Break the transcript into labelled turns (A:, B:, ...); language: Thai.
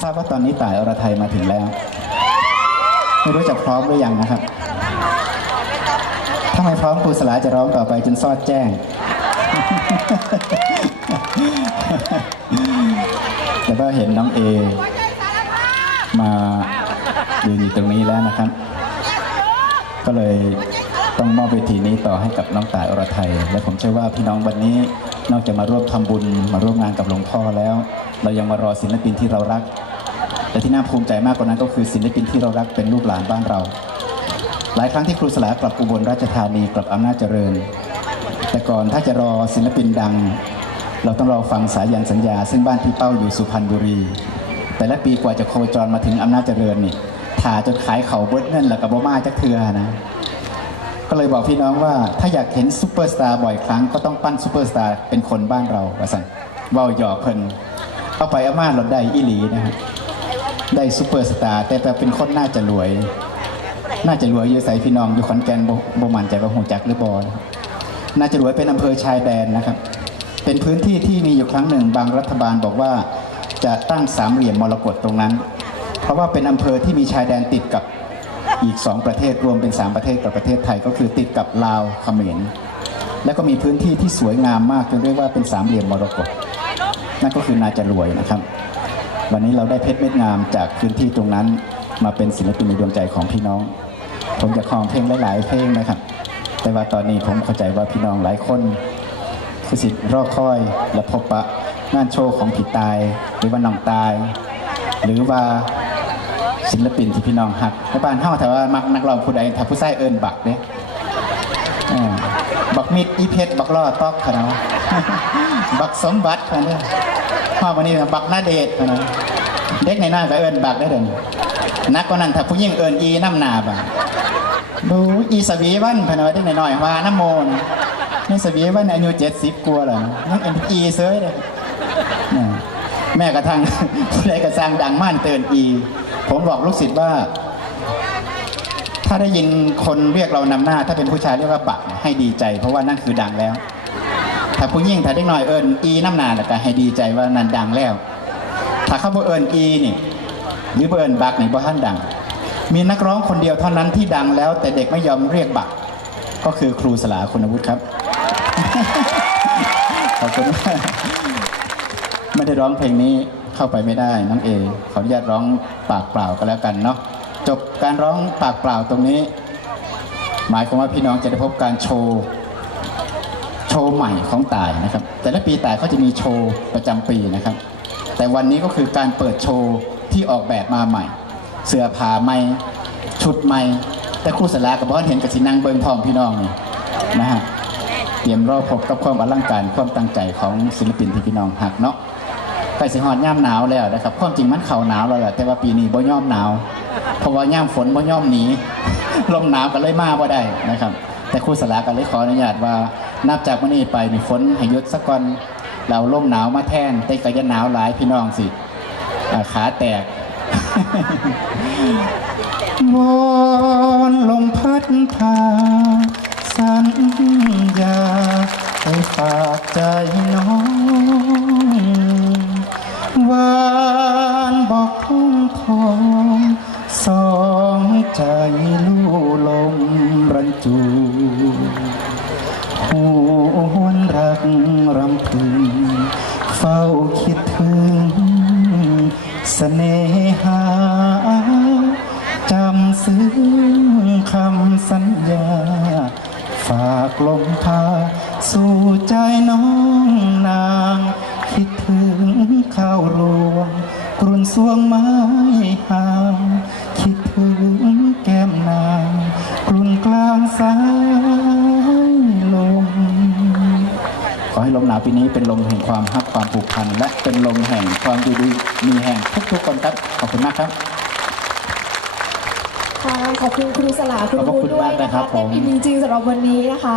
A: ทราบว่าตอนนี้ต่ายอรไทยมาถึงแล้ว ไม่รู้จะพร้อมหรือยังนะครับ ถ้าไม่พร้อมครูสลาจะร้องต่อไปจนซอดแจ้ง แต่ว่าเห็นน้องเอ มายืนอยู่ตรงนี้แล้วนะครับ ก็เลยต้องมอบเวทีนี้ต่อให้กับน้องต่ายอรไทย และผมเชื่อว่าพี่น้องวันนี้นอกจากมาร่วมทำบุญมาร่วมงานกับหลวงพ่อแล้ว เรายังมารอศิลปินที่เรารัก แต่ที่น่าภูมิใจมากกว่านั้นก็คือศิลปินที่เรารักเป็นลูกหลานบ้านเรา หลายครั้งที่ครูสลากลับอุบลราชธานีกลับอำนาจเจริญ แต่ก่อนถ้าจะรอศิลปินดัง เราต้องรอฟังสายันสัญญา ซึ่งบ้านพี่เป้าอยู่สุพรรณบุรี แต่ละปีกว่าจะโคจรมาถึงอำนาจเจริญนี่ถ่าจนขายเขาเบิดเงินแล้วกับบ่มาจักเทือนะก็เลยบอกพี่น้องว่าถ้าอยากเห็นซูเปอร์สตาร์บ่อยครั้งก็ต้องปั้นซูเปอร์สตาร์เป็นคนบ้านเราว่าสั่นว้าหยอกเพิ่นเอาไปอามาเราได้อีหลีนะฮะ ได้ซูเปอร์สตาร์แต่แต่เป็นคนน่าจะรวย น่าจะรวยอยู่ใส่พี่น้องอยู่ขอนแก่นบ่มันใจว่าหูจักหรือบอนน่าจะรวยเป็นอำเภอชายแดนนะครับ เป็นพื้นที่ที่มีอยู่ครั้งหนึ่งบางรัฐบาลบอกว่าจะตั้งสามเหลี่ยมมรกตตรงนั้น เพราะว่าเป็นอำเภอที่มีชายแดนติดกับอีก 2 ประเทศรวมเป็น 3 ประเทศกับประเทศไทยก็คือติดกับลาวเขมรแล้วก็มีพื้นที่ที่สวยงามมากจนเรียกว่าเป็นสามเหลี่ยมมรกตนั่นก็คือนาจะรวยนะครับ วันนี้เราได้เพชรเม็ดงามจากพื้นที่ตรงนั้น มาเป็นศิลปินในดวงใจของพี่น้อง ผมจะคลองเพลงหลายๆเพลงนะครับ แต่ว่าตอนนี้ผมเข้าใจว่าพี่น้องหลายคนคือสิทธิ์รอคอยและพบปะงานโชว์ของผีตาย หรือว่าน้องตาย หรือว่าศิลปินที่พี่น้องหักในบ้านเฮาถ้าว่ามักนักร้องผู้ใดถ้าผู้ชายเอิ้นบักเด้อ่าบักมิดอีเพชรบักล่อตอกเขานะ บักสมบัติเขาเนี่ยพ่อวันนี้บักหน้าเดชเขานะเด็กในหน้าก็เอิ้นบักได้เด่นนักกว่านั้นถ้าผู้หญิงเอิ้นอีน้ำหนาบ่ะดูอีสวีวันพะเนาะได้หน่อยว่าน้ำโมนนี่สวีวันอายุเจ็ดสิบกว่าแล้วยังเอ็นอีเซยเลยเนี่ยแม่กระทั่งผู้ใดกระสร้างดังม่านเตือนอี ผมบอกลูกศิษย์ว่า ถ้าได้ยินคนเรียกเรานำหน้า ถ้าเป็นผู้ชายเรียกว่าบักให้ดีใจ เพราะว่านั่นคือดังแล้ว ถ้าผู้ยิ่งถ้าเด็กน้อยเอิญอีน้ำหนาแล้วก็ให้ดีใจว่านั่นดังแล้ว ถ้าเขาบ่เอิญอีนี่หรือบ่เอิญบักนี่บ่ท่านดัง มีนักร้องคนเดียวเท่านั้นที่ดังแล้ว แต่เด็กไม่ยอมเรียกบัก ก็คือครูสลาคุณวุฒิครับขอบคุณมไม่ได้ร้องเพลงนี้เข้าไปไม่ได้น้องเอขออนุญาตร้องปากเปล่าก็แล้วกันเนาะจบการร้องปากเปล่าตรงนี้ หมายความว่าพี่น้องจะได้พบการโชว์ ชว์ใหม่ของต่ายนะครับ แต่ละปีต่ายเขาจะมีโชว์ประจำปีนะครับ แต่วันนี้ก็คือการเปิดโชว์ที่ออกแบบมาใหม่ เสื้อผ้าใหม่ชุดใหม่ แต่ครูสลากับบอสเห็นกับสินังเบิงพร้อมพี่น้องนี่นะฮะเตรียมรอพบกับความอลังการความตั้งใจของศิลปินที่พี่น้องหักเนาะใกล้สิฮอดย่ามหนาวแล้วนะครับความจริงมันเข้าหนาวแล้วแหละแต่ว่าปีนี้บ่ย่อมหนาว เพราะว่าย่ามฝนบ่ย่อมหนีลมหนาวก็เลยมาบ่ได้นะครับ แต่ครูสลาก็เลยขออนุญาตว่า นับจากวันนี้ไปมีฝนให้ยุดสักก่อนเราลมหนาวมาแทนแต่ก็จะหนาวหลายพี่น้องสิขาแตกวอนลมพัดพาสัญญาไปฝากใจน้องวานบอกทุ่งทองสองใจลู่ลมรันจู หวนรักรำพึง เฝ้าคิดถึงเสน่หา จำซึ้งคำสัญญา ฝากลมพา สู่ใจน้องนาง คิดถึงข้าวรวงกรุ่นสวงม้ห่าวปีนี้เป็นลมแห่งความฮักความผูกพัน และเป็นลมแห่งความดีดีมีแห่งทุกๆคนครับ ขอบคุณมากครับ
B: ค่ะขอบคุณครูสลาคุณ
A: ขอบพระ
B: วุ
A: คุ
B: ฒิ
A: ณ
B: ด้วย
A: มากนะ
B: นะ
A: ครั
B: คะ
A: บผม
B: เต็มอิ่มจริงๆสำหรับวันนี้นะคะ